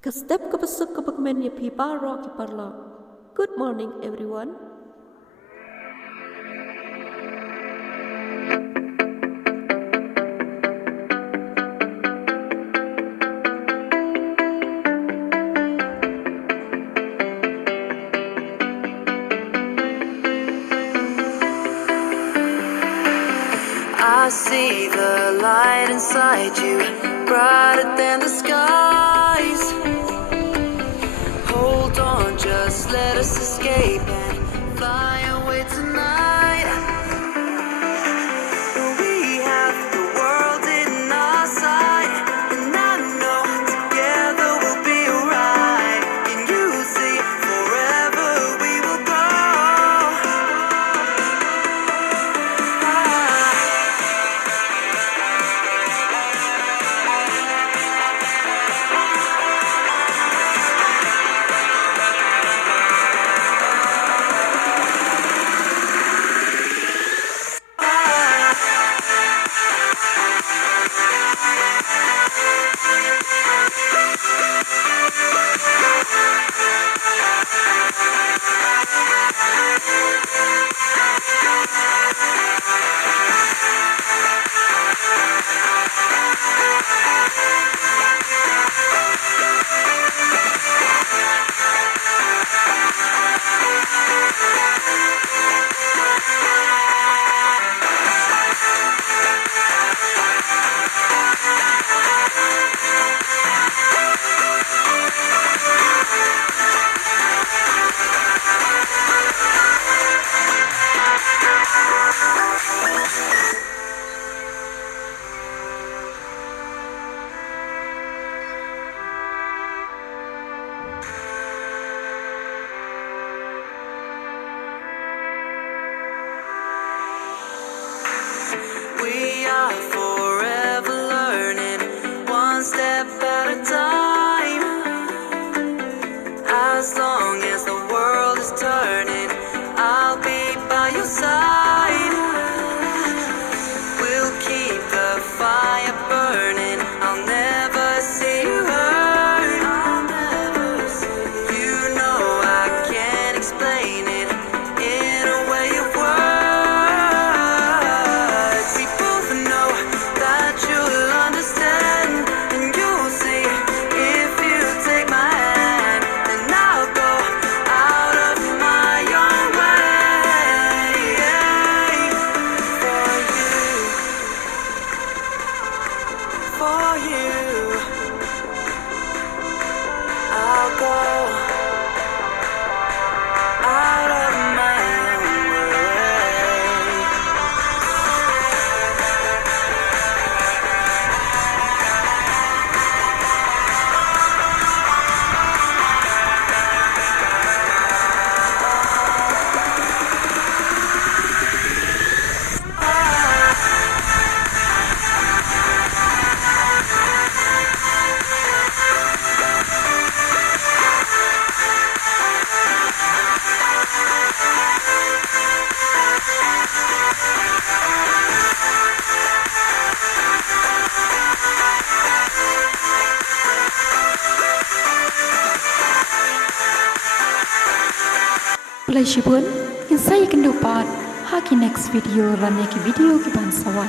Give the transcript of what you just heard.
Kastep ke basuk ke bakmen iaphi baroh ki parla. Good morning everyone. I see the light inside you, brighter than the skies. Hold on, just let us escape and fly away tonight. We have the world in our sight, and I know together we'll be alright. Can you see forever we will go? We are forever learning, one step at a time. As long as the world is turning, I'll be by your side. We'll keep the fire burning, I'll never see you hurt. You know I can't explain it in a way of words. We both know that you'll understand, and you'll see if you take my hand, and I'll go out of my own way for you. I'll go out of my own way. Khublei Shibun, insay ikan dupat. Haki next video, rane ki video ki bansawan.